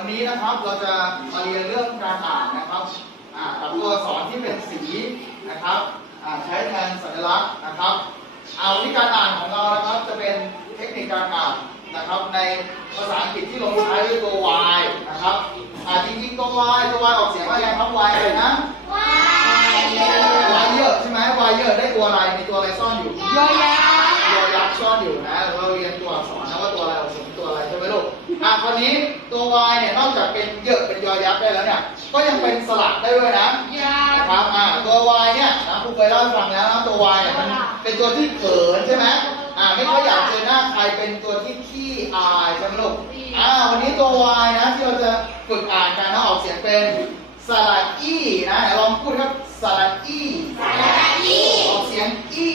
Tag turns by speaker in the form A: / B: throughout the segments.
A: ันนี้นะครับเราจะมาเรียนเรื่องการอ่านนะครับกับตัวอักษรที่เป็นสีนะครับใช้แทนสัญลักษณ์นะครับเอาวิธีการอ่านของเรานะครับจะเป็นเทคนิคการอ่านนะครับในภาษาอังกฤษที่ลงท้ายด้วยตัว y นะครับจริงๆตัว y ตัว y ออกเสียงว่าไงครับ y อะไรนะ y อะคราวนี้ตัว y เนี่ยนอกจากเป็นเยอะเป็นยอยักษ์ได้แล้วเนี่ยก็ยังเป็นสลักได้ด้วยนะ
B: ยัก
A: นะ
B: ษ์
A: ครับอ่าตัว y เนี่ยนะครูเคยเล่าให้ฟังแล้วนะตัว y เนี่ยมันเป็นตัวที่เขินใช่ไหมอ่าไม่ค่อยอยากเจอหน้าใครเป็นตัวที่ขี้อายใช่ไหมลูกอ่าวันนี้ตัว y นะที่เราจะฝึกอ่านกันนะออกเสียงเป็นสระอีนะไหนลองพูดครับสระอีออกเสียงอี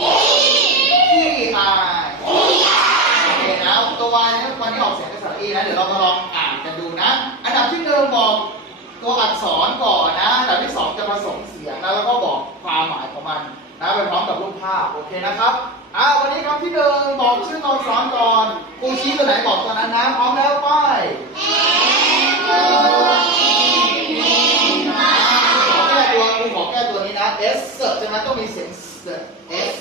A: ขี้อายโอเคนะตัว y เนี่ยวันนี้ออกเสียงเป็ นะเดี๋ยวเรามาลองอ่านกันดูนะ อันดับที่หนึ่งบอกตัวอักษรก่อนนะ อันดับที่สองจะผสมเสียงนะแล้วก็บอกความหมายของมันนะไปพร้อมกับรูปภาพโอเคนะครับอ่าวันนี้ครับที่หนึ่งบอกชื่อตัวอักษรก่อนครูชี้ตัวไหนบอกตัวนั้นนะพร้อมแล้วไปขอแก้ตัวครูขอแก้ตัวนี้นะ S ใช่ไหมต้องมีเสียง S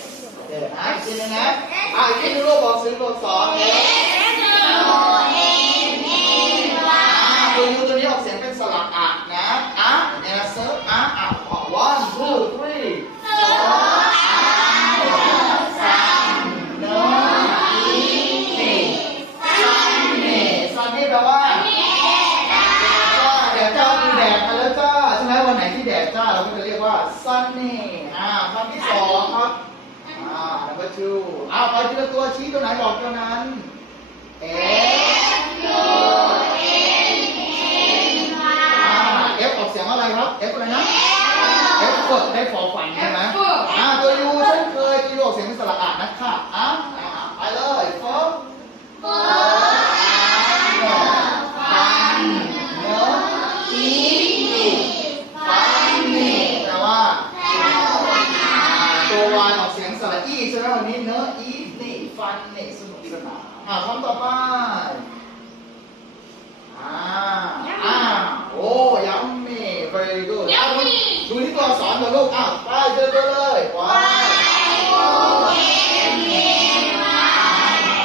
A: เดี๋ยวนะอีกทีนึงนะอ่าอีกทีนึงลูกบอกซื้อตัวอักษร S สันนี่อ่าคำที่สองครับ อ่า number two อ่าไปทีละตัวชี้ตัวไหนบอกตัวนั้น F อ่า F ออกเสียงอะไรครับ F อะไรนะ F กดได้ฟอฝันใช่ไหมอ่าตัว U เช่นเคยตัว U ออกเสียงเป็นสระอานะค่ะอ่า อนลูกอ้าวไปเจอตัวเลยว้า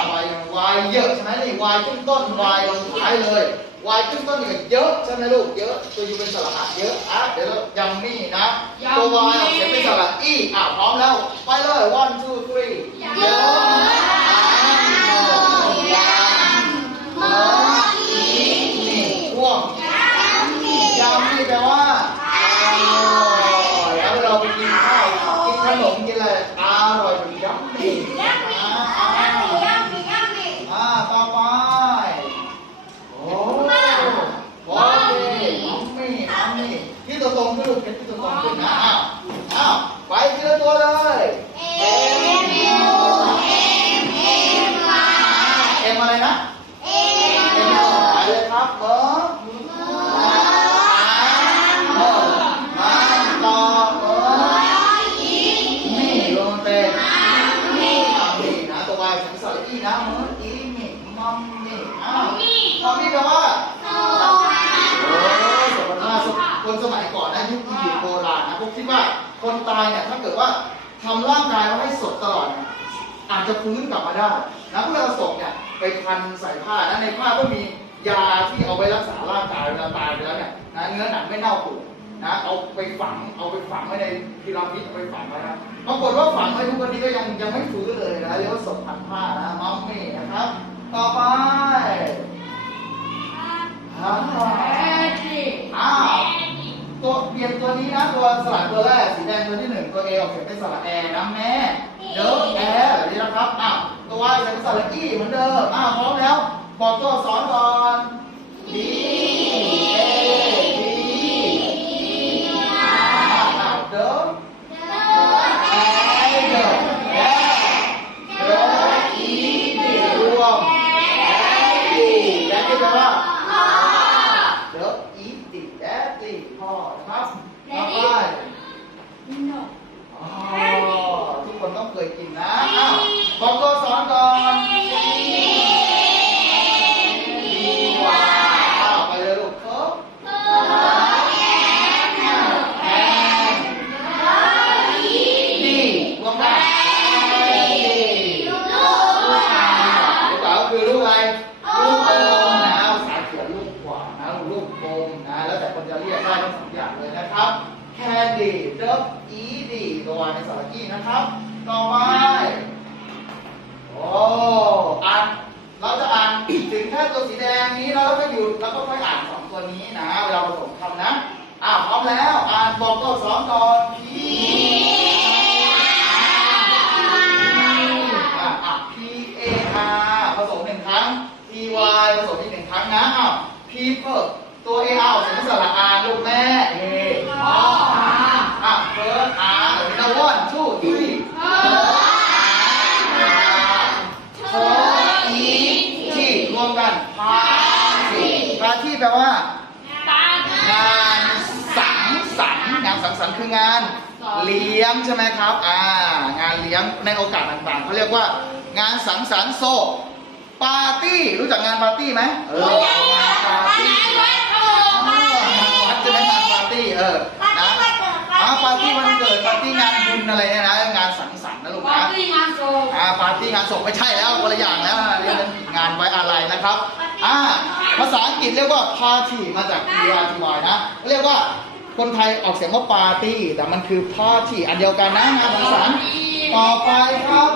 A: ววายวายเยอะใช่ไหมนี่วายขึ้นต้นวายลงท้ายเลยวายขึ้นต้นเนี่ยเยอะใช่ไหมลูกเยอะตัวยูเป็นสระอะเยอะอะเดี๋ยวเรายัมมี่นะตัววายออกเสียงเป็นสระอีอะพร้อมแล้ว ไปเลย one two three เยอะ คนตายเนี่ยถ้าเกิดว่าทำร่างกายไว้ให้สดตลอด อาจจะฟื้นกลับมาได้นะเพื่อเอาศพเนี่ยไปพันใส่ผ้านะในผ้าก็มียาที่เอาไว้รักษาร่างกายเวลาตายไปแล้วเนี่ยนะเนื้อหนังไม่เน่าเปื่อยนะเอาไปฝังเอาไปฝังไว้ในพีระมิดเอาไปฝังไว้นะปรากฏว่าฝังไว้ทุกวันนี้ก็ยังยังไม่ฟื้นเลยนะเรียกว่าศพพันผ้านะมัมมี่นะครับ ต่อไป ตัวนี้นะตัวสลัดตัวแรกสีแดงตัวที่หนึ่งตัวเอออกเสียงเป็นสระแอร์นะแม่เด้อแอร์แบบนี้นะครับอ้าวตัววายเสียงสระอีเหมือนเดิมอ้าวพร้อมแล้ว บอกตัวอักษรก่อน D เป็นสระอี้นะครับ ต่อไป โอ้อ่านเราจะอ่านถึงแค่ตัวสีแดงนี้แล้วเราก็หยุดแล้วก็ค่อยอ่านสองตัวนี้นะเวลาผสมคำนะอ่าพร้อมแล้ว อ่านบอกตัวสองก่อนพีอ่าอะ P A R ผสมหนึ่งครั้ง P Y ผสมอีกหนึ่งครั้งนะอ้าว people ตัว A R ออกเสียงเป็นสระอาลูกแม่ A พ่อ อะ first R เดี๋ยวนะ one two three โชอีที่รวมกันพาที่พาที่แปลว่า งานสังสรรค์งานสังสรรค์คืองาน เลี้ยงใช่ไหมครับ อ่างานเลี้ยงในโอกาสต่างๆเขาเรียกว่า งานสังสรรค์โศกปาร์ตี้รู้จักงานปาร์ตี้ไหมเอองานปาร์ตี้เอองานวัดใช่ไหมงานปาร์ตี้เออ ปาร์ตี้วันเกิดปาร์ตี้งานบุญอะไรเนี่ยนะงานสังสรรค์นะลูกนะอ่าปาร์ตี้งานศพไม่ใช่แล้วคนละอย่างแล้วเรียกเป็นงานไว้อะไรนะครับอ่าภาษาอังกฤษเรียกว่า party มาจาก p r t y นะเรียกว่าคนไทยออกเสียงว่าปาร์ตี้ แต่มันคือ party อันเดียวกันนะงานสังสรรค์ต่อไปครับ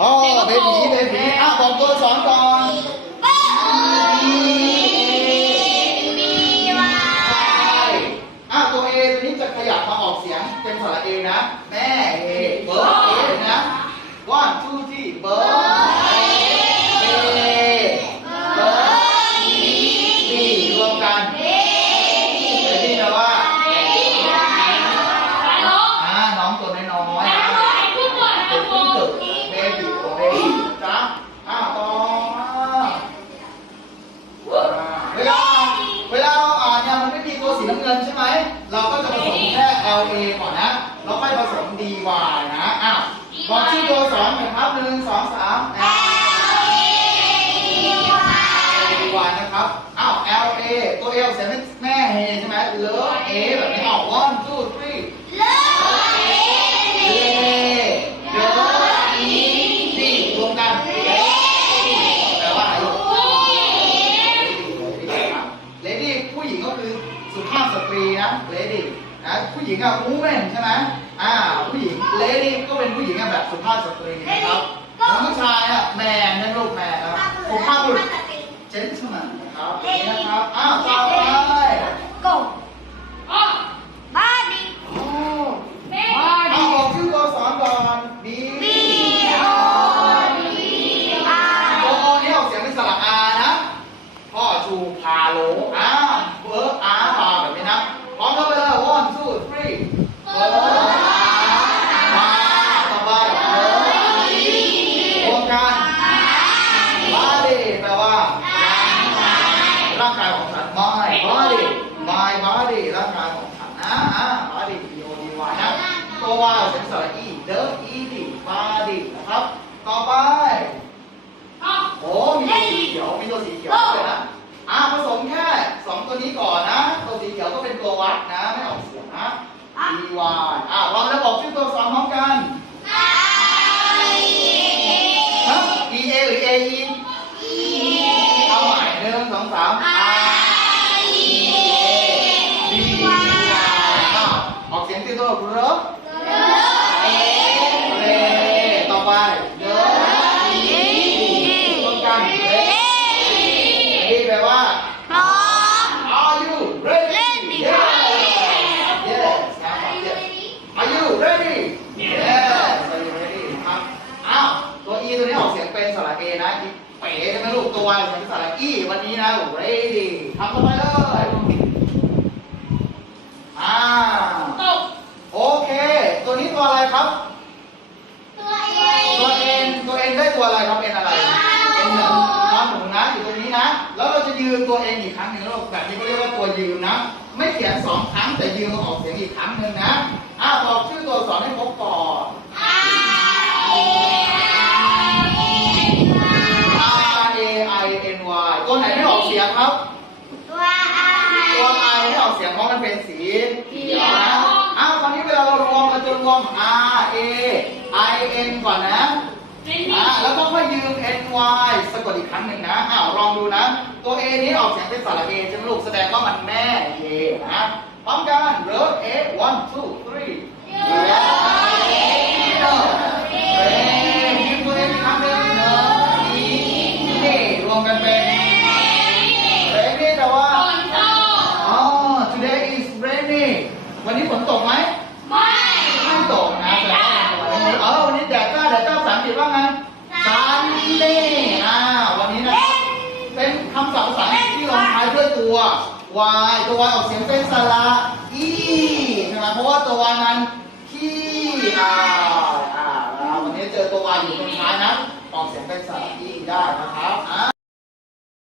A: อ๋อเบบีเบบีอะบอกตัวสอนก่อน ตัว L เสียงเป็นแม่เฮใช่ไหมเลิฟ A แบบนี้อ้าว one two three เอเลิฟ E D รวมกันแปลว่าอะไรลูกเลดี้ผู้หญิงก็คือสุภาพสตรีนะเลดี้นะผู้หญิงอะวูแมนใช่ไหมอ่าผู้หญิงเลดี้ก็เป็นผู้หญิงอะแบบสุภาพสตรีนะครับแล้วผู้ชายอะแมนนะลูกแมนนะครับสุภาพบุรุษเจนส์แมนนะ ครับอย่างนี้นะครับอ้าวต่อไปเร่างกายของฉัน my body my body ร่างกายของฉันนะอ่า body b o d y นะตัวว่าเป็นสระ e the e d body นะครับ ต่อไปโอ้มีตัวสีเขียวมีตัวสีเขียวด้วยนะอ่าผสมแค่สองตัวนี้ก่อนนะ ตัวสีเขียวก็เป็นตัววัดนะ ไม่ออกเสียงนะ D Y อ่าเราจะบอกชื่อตัว ตัวเสียงสระอี้วันนี้นะ ready ทำต่อไปเลยอ่าโอเค ตัวนี้ตัวอะไรครับ ตัว N ตัว N ได้ตัวอะไรครับ N อะไร N หนึ่งนอนหนูนะอยู่ตรงนี้นะ แล้วเราจะยืมตัว N อีกครั้งหนึ่งแล้วแบบนี้เขาเรียกว่าตัวยืมนะ ไม่เขียนสองครั้งแต่ยืมมาออกเสียงอีกครั้งหนึ่งนะอ่าบอกชื่อตัวสอนให้ครบก่อน เป็นสีเขียวอ้าวคราวนี้เวลาเรารวมเราจะรวม R A I N ก่อนนะอ่าแล้วก็ค่อยยืม N Y สะกดอีกครั้งหนึ่งนะอ้าวลองดูนะ ตัว A นี้ออกเสียงเป็นสระ A ใช่ไหมลูกแสดงว่ามันแม่ A นะพร้อมกันเริ่ม A one two ตัว y ตัว y ออกเสียงเป็นสระอีใช่ไหมเพราะว่าตัว y มันขี้อ่าอ่าอ่าวันนี้เจอตัว y อยู่ตรงท้ายนะออกเสียงเป็นสระอีได้นะครับอ่า